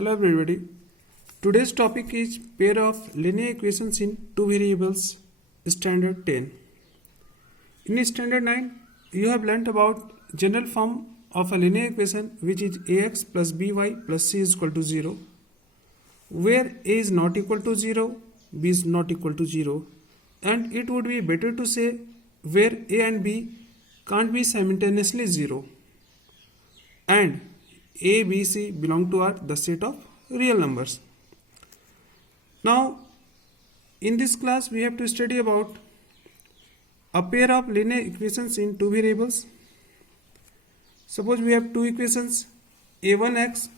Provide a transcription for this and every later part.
Hello everybody. Today's topic is pair of linear equations in two variables, standard 10. In standard 9, you have learnt about general form of a linear equation which is ax plus by plus c is equal to 0, where a is not equal to 0, b is not equal to 0, and it would be better to say where a and b can't be simultaneously 0, and a, b, c belong to the set of real numbers. Now, in this class, we have to study about a pair of linear equations in two variables. Suppose we have two equations, a1x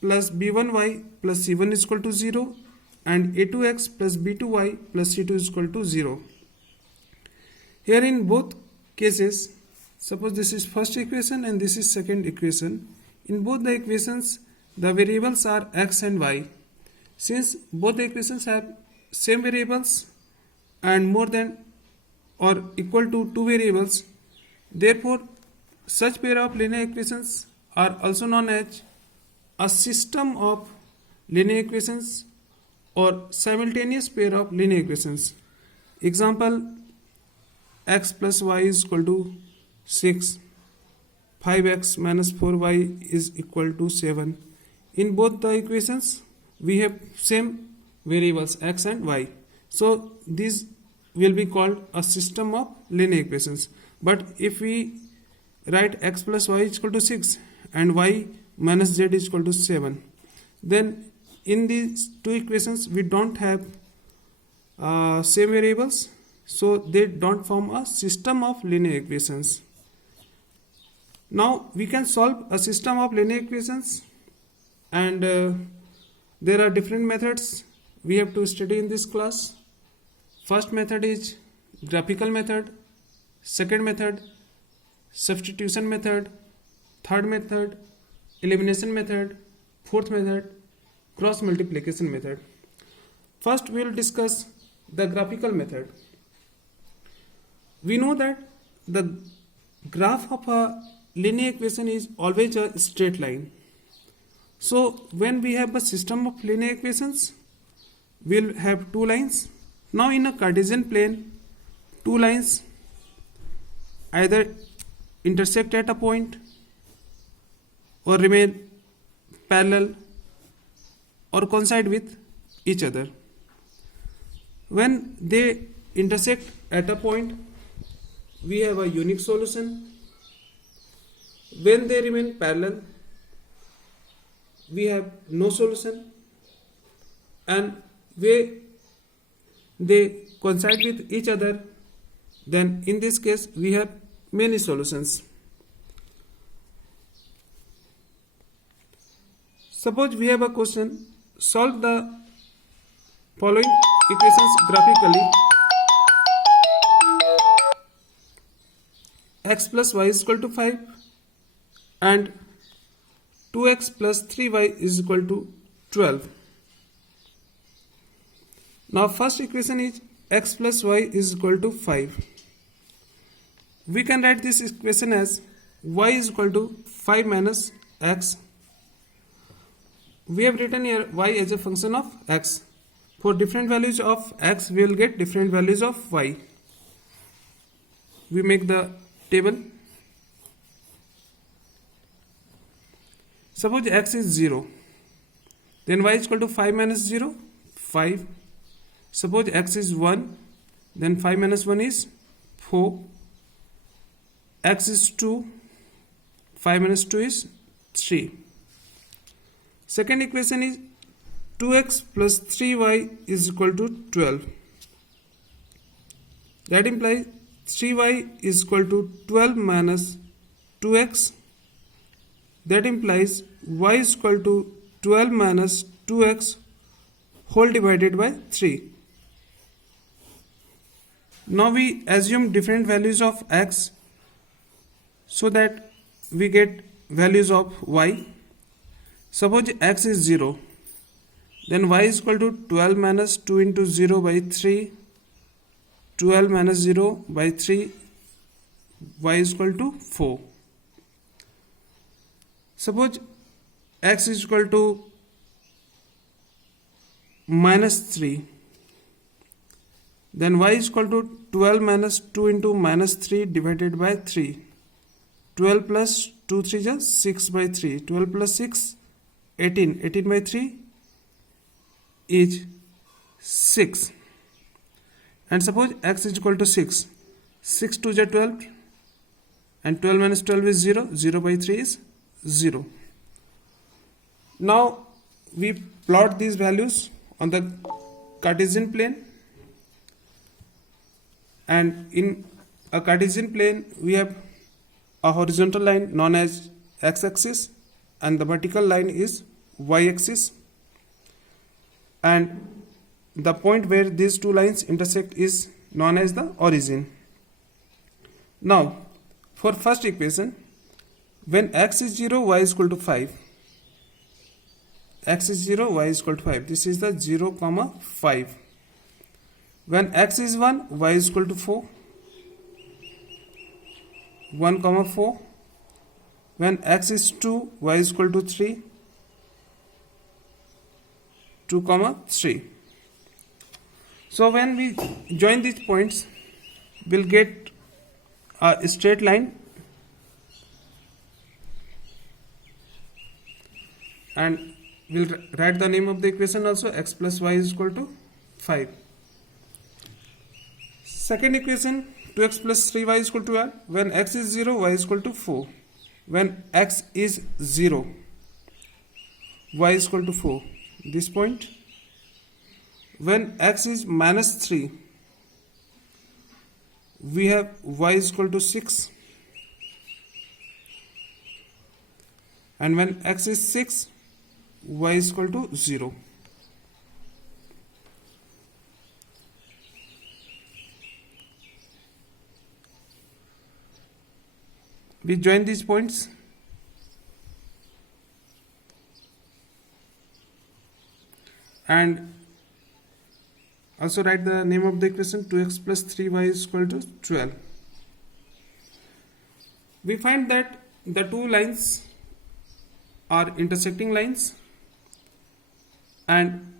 plus b1y plus c1 is equal to 0 and a2x plus b2y plus c2 is equal to 0. Here in both cases, suppose this is first equation and this is second equation. In both the equations, the variables are x and y. Since both the equations have same variables and more than or equal to two variables, therefore such pair of linear equations are also known as a system of linear equations or simultaneous pair of linear equations. Example, x plus y is equal to 6. 5x minus 4y is equal to 7. In both the equations, we have same variables x and y. So, these will be called a system of linear equations. But if we write x plus y is equal to 6 and y minus z is equal to 7, then in these two equations, we don't have same variables. So, they don't form a system of linear equations. Now we can solve a system of linear equations, and there are different methods we have to study in this class. First method is graphical method, second method substitution method, third method elimination method, fourth method cross multiplication method. First we will discuss the graphical method. We know that the graph of a linear equation is always a straight line. So when we have a system of linear equations, we'll have two lines. Now in a Cartesian plane, two lines either intersect at a point or remain parallel or coincide with each other. When they intersect at a point, we have a unique solution. When they remain parallel, we have no solution, and where they coincide with each other, then in this case we have many solutions. Suppose we have a question, solve the following equations graphically. X plus y is equal to 5 and 2x plus 3y is equal to 12. Now first equation is x plus y is equal to 5. We can write this equation as y is equal to 5 minus x. We have written here y as a function of x. For different values of x, we will get different values of y. We make the table. Suppose x is 0, then y is equal to 5 minus 0, 5. Suppose x is 1, then 5 minus 1 is 4. X is 2, 5 minus 2 is 3. Second equation is 2x plus 3y is equal to 12. That implies 3y is equal to 12 minus 2x. That implies y is equal to 12 minus 2x whole divided by 3. Now we assume different values of x so that we get values of y. Suppose x is 0, then y is equal to 12 minus 2 into 0 by 3. 12 minus 0 by 3, y is equal to 4. Suppose x is equal to minus 3. Then y is equal to 12 minus 2 into minus 3 divided by 3. 12 plus 2 3 is 6 by 3. 12 plus 6, 18. 18 by 3 is 6. And suppose x is equal to 6. 6 2 is 12. And 12 minus 12 is 0. 0 by 3 is 0. Now we plot these values on the Cartesian plane. And in a Cartesian plane, we have a horizontal line known as x-axis and the vertical line is y-axis. And the point where these two lines intersect is known as the origin. Now, for first equation, when x is 0, y is equal to 5. X is 0, y is equal to 5. This is the 0, 5. When x is 1, y is equal to 4. 1, 4. When x is 2, y is equal to 3. 2, 3. So when we join these points, we'll get a straight line. And we'll write the name of the equation also, x plus y is equal to 5. Second equation, 2x plus 3y is equal to 12. When x is 0, y is equal to 4. When x is 0, y is equal to 4. This point. When x is minus 3, we have y is equal to 6. And when x is 6, y is equal to 0. We join these points and also write the name of the equation, 2x plus 3y is equal to 12. We find that the two lines are intersecting lines and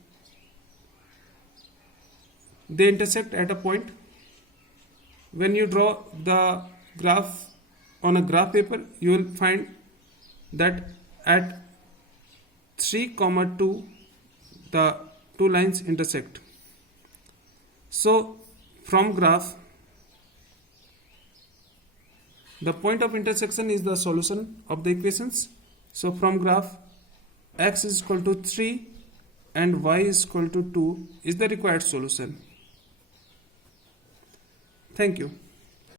they intersect at a point. When you draw the graph on a graph paper, you will find that at 3, 2 the two lines intersect. So from graph, the point of intersection is the solution of the equations. So from graph, x is equal to 3 and y is equal to 2 is the required solution. Thank you.